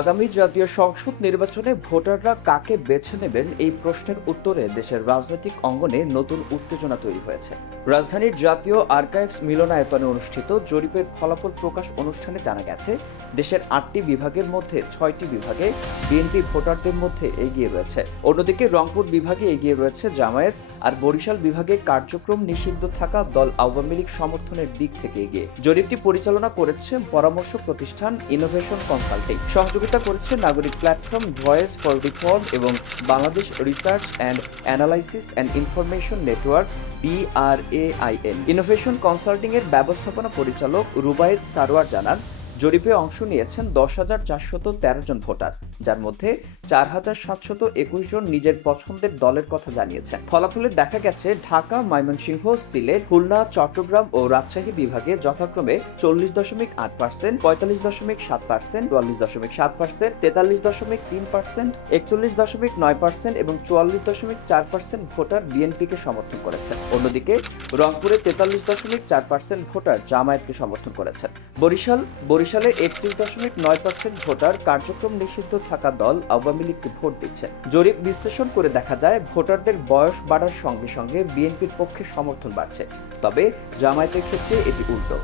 আগামী জাতীয় সংসদ নির্বাচনে ভোটাররা কাকে বেছে নেবেন এই প্রশ্নের উত্তরে দেশের রাজনৈতিক অঙ্গনে নতুন উত্তেজনা তৈরি হয়েছে। রাজধানীর জাতীয় আর্কাইভস মিলনায়তনে অনুষ্ঠিত জরিপের ফলাফল প্রকাশ অনুষ্ঠানে জানা গেছে, দেশের আটটি বিভাগের মধ্যে ছয়টি বিভাগে বিএনপি ভোটারদের মধ্যে এগিয়ে রয়েছে। অন্যদিকে রংপুর বিভাগে এগিয়ে রয়েছে জামায়াত আর বরিশাল বিভাগে কার্যক্রম নিষিদ্ধ থাকা দল আওয়ামী লীগ সমর্থনের দিক থেকে এগিয়ে। জরিপটি পরিচালনা করেছে পরামর্শ প্রতিষ্ঠান ইনোভেশন কনসাল্টিং সহযোগিতা করেছে নাগরিক প্ল্যাটফর্ম ভয়েস ফর রিফর্ম এবং Bangladesh research and analysis and information network BRAIN innovation consulting এর ব্যবস্থাপনা পরিচালক রুবায়েদ সারোয়ার জানান জরিপে অংশ নিয়েছেন দশ হাজার চারশত তেরো জন ভোটার, যার মধ্যে চার হাজার সাতশত একুশ জন নিজের পছন্দের দলের কথা জানিয়েছেন। ফলাফলে দেখা গেছে, ঢাকা, ময়মনসিংহ, সিলেট, খুলনা, চট্টগ্রাম ও রাজশাহী বিভাগে যথাক্রমে চল্লিশ দশমিক আট পার্সেন্ট, পঁয়তাল্লিশ দশমিক সাত পার্সেন্ট, চুয়াল্লিশ দশমিক সাত পার্সেন্ট, তেতাল্লিশ দশমিক তিন পার্সেন্ট, একচল্লিশ দশমিক নয় পার্সেন্ট এবং চুয়াল্লিশ দশমিক চার পার্সেন্ট ভোটার বিএনপিকে সমর্থন করেছেন। অন্যদিকে, রংপুরে তেতাল্লিশ দশমিক চার পার্সেন্ট ভোটার জামায়াতকে সমর্থন করেছেন। বরিশাল, বরিশালে একত্রিশ দশমিক নয় পার্সেন্ট ভোটার কার্যক্রম নিষিদ্ধ থাকা দল আওয়ামী লীগকে ভোট দিচ্ছে। জরিপ বিশ্লেষণ করে দেখা যায়, ভোটারদের বয়স বাড়ার সঙ্গে সঙ্গে বিএনপির পক্ষে সমর্থন বাড়ছে। তবে জামায়াতের ক্ষেত্রে এটি উল্টো।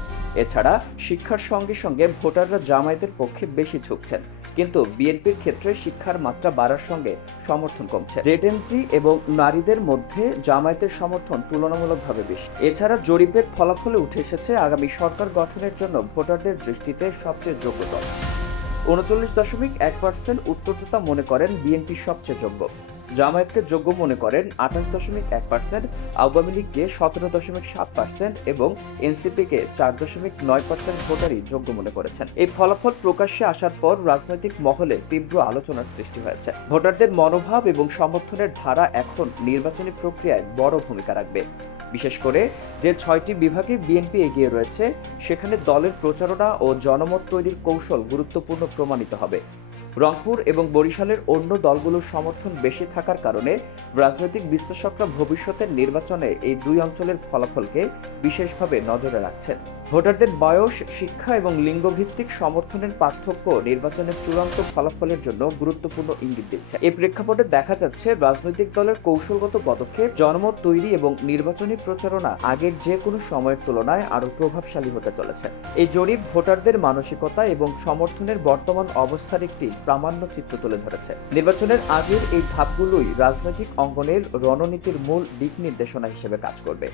এছাড়া শিক্ষার সঙ্গে সঙ্গে ভোটাররা জামায়াতের পক্ষে বেশি ঝুঁকছেন। কিন্তু বিএনপির ক্ষেত্রে শিক্ষার মাত্রা বাড়ার সঙ্গে সমর্থন কমছে। জেটেন্সি এবং নারীদের মধ্যে জামায়াতের সমর্থন তুলনামূলকভাবে বেশি। এছাড়া জরিপের ফলাফলে উঠে এসেছে আগামী সরকার গঠনের জন্য ভোটারদের দৃষ্টিতে সবচেয়ে যোগ্য দল উনচল্লিশ দশমিক এক পার্সেন্ট উত্তরদাতা মনে করেন বিএনপি সবচেয়ে যোগ্য। জামায়াতকে যোগ্য মনে করেন আঠাশ দশমিক এক পার্সেন্ট, আওয়ামী লীগকে সতেরো দশমিক সাত পার্সেন্ট এবং এনসিপিকে চার দশমিক নয় পার্সেন্ট ভোটারই যোগ্য মনে করেছেন। এই ফলাফল প্রকাশ্যে আসার পর রাজনৈতিক মহলে তীব্র আলোচনার সৃষ্টি হয়েছে। ভোটারদের মনোভাব এবং সমর্থনের ধারা এখন নির্বাচনী প্রক্রিয়ায় বড় ভূমিকা রাখবে। বিশেষ করে যে ছয়টি বিভাগে বিএনপি এগিয়ে রয়েছে, সেখানে দলের প্রচারণা ও জনমত তৈরির কৌশল গুরুত্বপূর্ণ প্রমাণিত হবে। রংপুর এবং বরিশালের অন্য দলগুলোর সমর্থন বেশি থাকার কারণে রাজনৈতিক বিশ্লেষকরা ভবিষ্যতের নির্বাচনে এই দুই অঞ্চলের ফলাফলকে বিশেষভাবে নজরে রাখছেন। ভোটারদের বয়স, শিক্ষা এবং লিঙ্গভিত্তিক সমর্থনের পার্থক্য নির্বাচনের চূড়ান্ত ফলাফলের জন্য গুরুত্বপূর্ণ ইঙ্গিত দিচ্ছে। এই প্রেক্ষাপটে দেখা যাচ্ছে, রাজনৈতিক দলের কৌশলগত পদক্ষেপ, জনমত তৈরি এবং নির্বাচনী প্রচারণা আগের যে কোনো সময়ের তুলনায় আরও প্রভাবশালী হতে চলেছে। এই জরিপ ভোটারদের মানসিকতা এবং সমর্থনের বর্তমান অবস্থার একটি প্রামাণ্য চিত্র তুলে ধরেছে। নির্বাচনের আগের এই ধাপগুলোই রাজনৈতিক অঙ্গনের রণনীতির মূল দিক নির্দেশনা হিসেবে কাজ করবে।